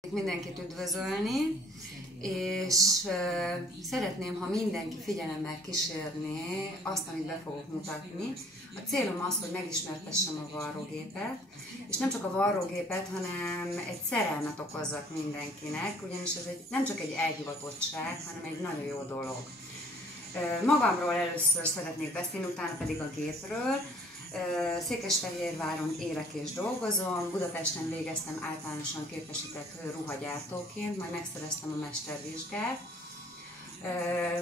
Mindenkit üdvözölni, és szeretném, ha mindenki figyelemmel kísérné azt, amit be fogok mutatni. A célom az, hogy megismertessem a varrógépet, és nem csak a varrógépet, hanem egy szerelmet okozzak mindenkinek, ugyanis ez nem csak egy elhivatottság, hanem egy nagyon jó dolog. Magamról először szeretnék beszélni, utána pedig a gépről. Székesfehérváron élek és dolgozom, Budapesten végeztem általánosan képesített ruhagyártóként, majd megszereztem a mestervizsgát.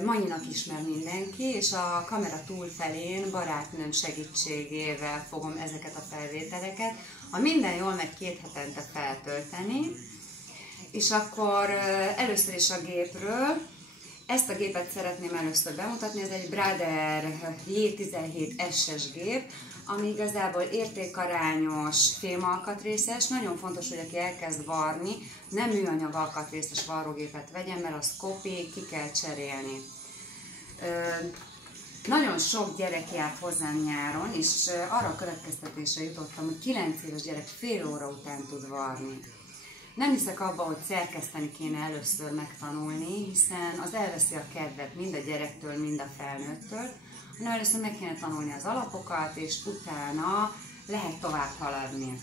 Manyinak ismer mindenki, és a kamera túlfelén barátnőm segítségével fogom ezeket a felvételeket, ha minden jól megy 2 hetente feltölteni. És akkor először is a gépről. Ezt a gépet szeretném először bemutatni, ez egy Brother J17 SS gép, ami igazából értékarányos fémalkatrészes. Nagyon fontos, hogy aki elkezd varni, nem műanyag alkatrészes varrógépet vegyen, mert azt kopik, ki kell cserélni. Nagyon sok gyerek járt hozzám nyáron, és arra a következtetésre jutottam, hogy 9 éves gyerek fél óra után tud varni. Nem hiszek abba, hogy szerkeszteni kéne először megtanulni, hiszen az elveszi a kedvet mind a gyerektől, mind a felnőttől, hanem először meg kéne tanulni az alapokat, és utána lehet tovább haladni.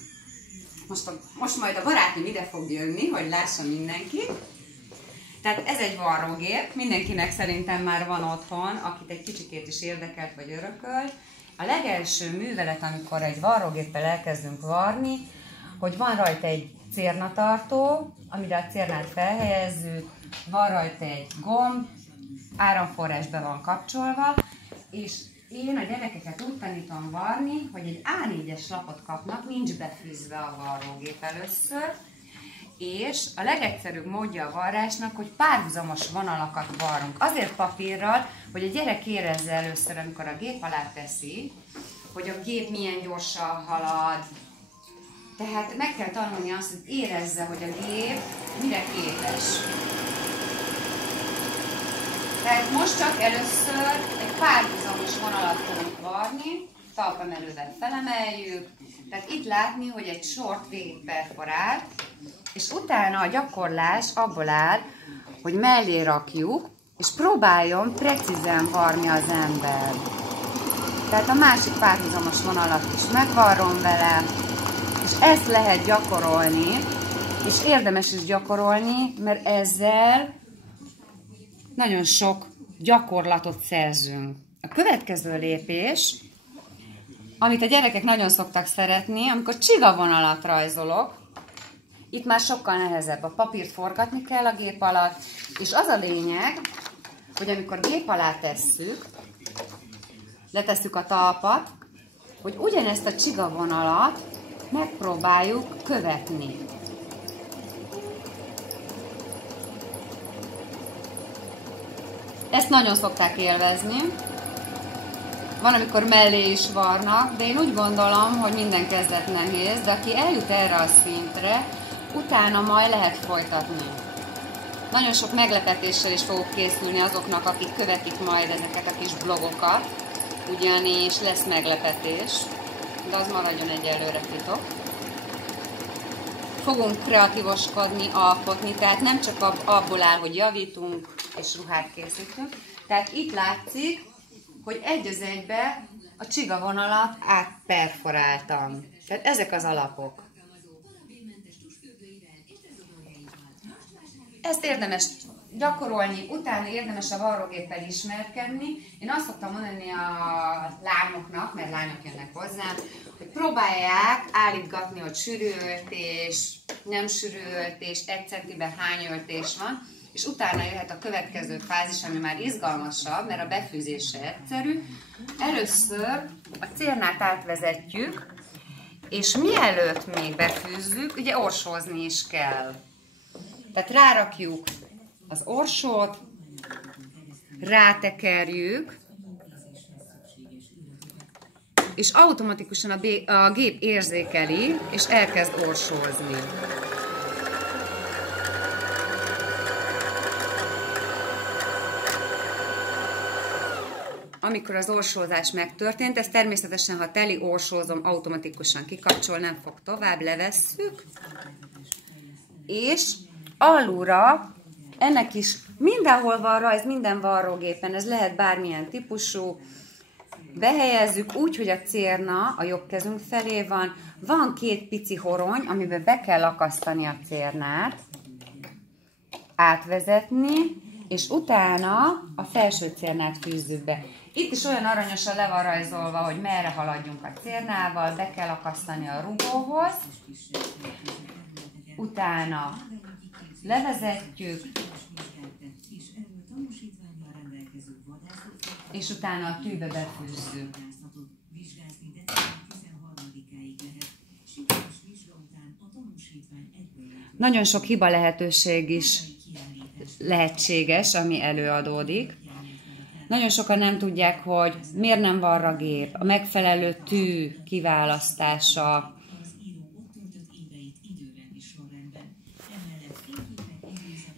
Most majd a barátnőm ide fog jönni, hogy lássa mindenki. Tehát ez egy varrógép, mindenkinek szerintem már van otthon, akit egy kicsikét is érdekelt vagy örökölt. A legelső művelet, amikor egy varrógéppel elkezdünk varni, hogy van rajta egy cérnatartó, amire a cérnát felhelyezzük, van rajta egy gomb, áramforrás be van kapcsolva, és én a gyerekeket úgy tanítom varni, hogy egy A4-es lapot kapnak, nincs befűzve a varrógép először, és a legegyszerűbb módja a varrásnak, hogy párhuzamos vonalakat varrunk. Azért papírral, hogy a gyerek érezze először, amikor a gép alá teszi, hogy a gép milyen gyorsan halad. Tehát meg kell tanulni azt, hogy érezze, hogy a gép mire képes. Tehát most csak először egy párhuzamos vonalat fogunk varni, talpamelővel felemeljük, tehát itt látni, hogy egy sort végig perforál, és utána a gyakorlás abból áll, hogy mellé rakjuk, és próbáljon precízen varni az ember. Tehát a másik párhuzamos vonalat is megvarrom vele, és ezt lehet gyakorolni, és érdemes is gyakorolni, mert ezzel nagyon sok gyakorlatot szerzünk. A következő lépés, amit a gyerekek nagyon szoktak szeretni, amikor csigavonalat rajzolok, itt már sokkal nehezebb, a papírt forgatni kell a gép alatt, és az a lényeg, hogy amikor gép alá tesszük, letesszük a talpat, hogy ugyanezt a csigavonalat megpróbáljuk követni. Ezt nagyon szokták élvezni. Van, amikor mellé is varnak, de én úgy gondolom, hogy minden kezdet nehéz, de aki eljut erre a szintre, utána majd lehet folytatni. Nagyon sok meglepetéssel is fogok készülni azoknak, akik követik majd ezeket a kis blogokat, ugyanis lesz meglepetés, de az maradjon egyelőre titok. Fogunk kreatívoskodni, alkotni, tehát nem csak abból áll, hogy javítunk és ruhát készítünk. Tehát itt látszik, hogy egy az egybe a csigavonalat átperforáltam. Tehát ezek az alapok. Ezt érdemes gyakorolni, utána érdemes a varrógéppel ismerkedni. Én azt szoktam mondani a lányoknak, mert lányok jönnek hozzám, hogy próbálják állítgatni, hogy sűrű öltés, nem sűrű öltés, 1 centiben hány öltés van, és utána jöhet a következő fázis, ami már izgalmasabb, mert a befűzése egyszerű. Először a cérnát átvezetjük, és mielőtt még befűzzük, ugye orsózni is kell. Tehát rárakjuk az orsót, rátekerjük, és automatikusan a gép érzékeli, és elkezd orsózni. Amikor az orsózás megtörtént, ez természetesen, ha teli orsózom, automatikusan kikapcsol, nem fog tovább, levesszük, és alulra ennek is mindenhol van rajz, minden varrógépen, ez lehet bármilyen típusú, behelyezzük úgy, hogy a cérna a jobb kezünk felé van, van 2 pici horony, amiben be kell akasztani a cérnát, átvezetni, és utána a felső cérnát fűzzük be. Itt is olyan aranyosan le van rajzolva, hogy merre haladjunk a cérnával, be kell akasztani a rugóhoz, utána levezetjük, és utána a tűbe befűzzük. Nagyon sok hiba lehetőség is lehetséges, ami előadódik. Nagyon sokan nem tudják, hogy miért nem varragép, a megfelelő tű kiválasztása.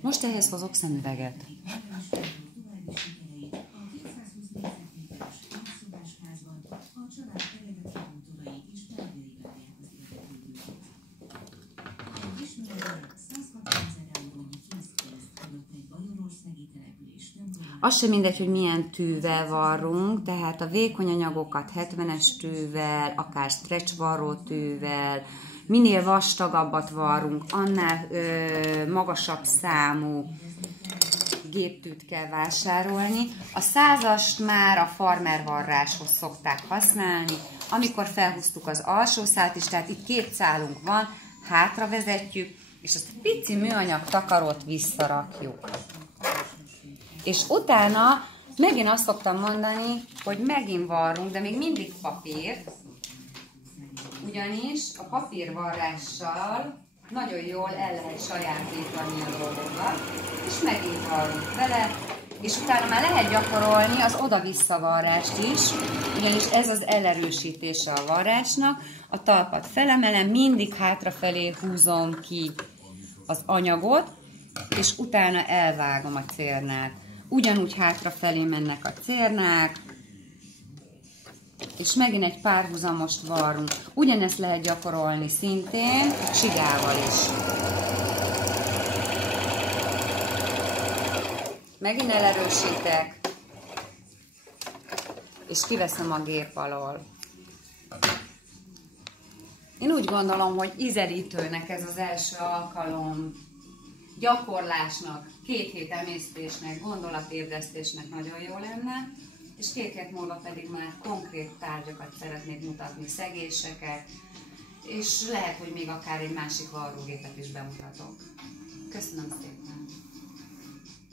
Most ehhez hozok szemüveget. Az sem mindegy, hogy milyen tűvel varrunk, tehát a vékony anyagokat 70-es tűvel, akár stretch varró tűvel, minél vastagabbat varrunk, annál magasabb számú géptűt kell vásárolni. A 100-ast már a farmer varráshoz szokták használni, amikor felhúztuk az alsó szált is, tehát itt 2 szálunk van, hátra vezetjük, és azt a pici műanyag takarót visszarakjuk. És utána megint azt szoktam mondani, hogy megint varrunk, de még mindig papírt, ugyanis a papírvarrással nagyon jól el lehet sajátítani a dolgokat, és megint varrunk vele, és utána már lehet gyakorolni az oda-vissza varrást is, ugyanis ez az elerősítése a varrásnak. A talpat felemelem, mindig hátrafelé húzom ki az anyagot, és utána elvágom a cérnát. Ugyanúgy hátrafelé mennek a cérnák, és megint egy párhuzamost varrunk. Ugyanezt lehet gyakorolni szintén csigával is. Megint elerősítek, és kiveszem a gép alól. Én úgy gondolom, hogy ízelítőnek ez az első alkalom, gyakorlásnak, 2 hét emésztésnek, gondolatébresztésnek nagyon jó lenne, és 2 hét múlva pedig már konkrét tárgyakat szeretnék mutatni, szegéseket, és lehet, hogy még akár egy másik varrógépet is bemutatok. Köszönöm szépen!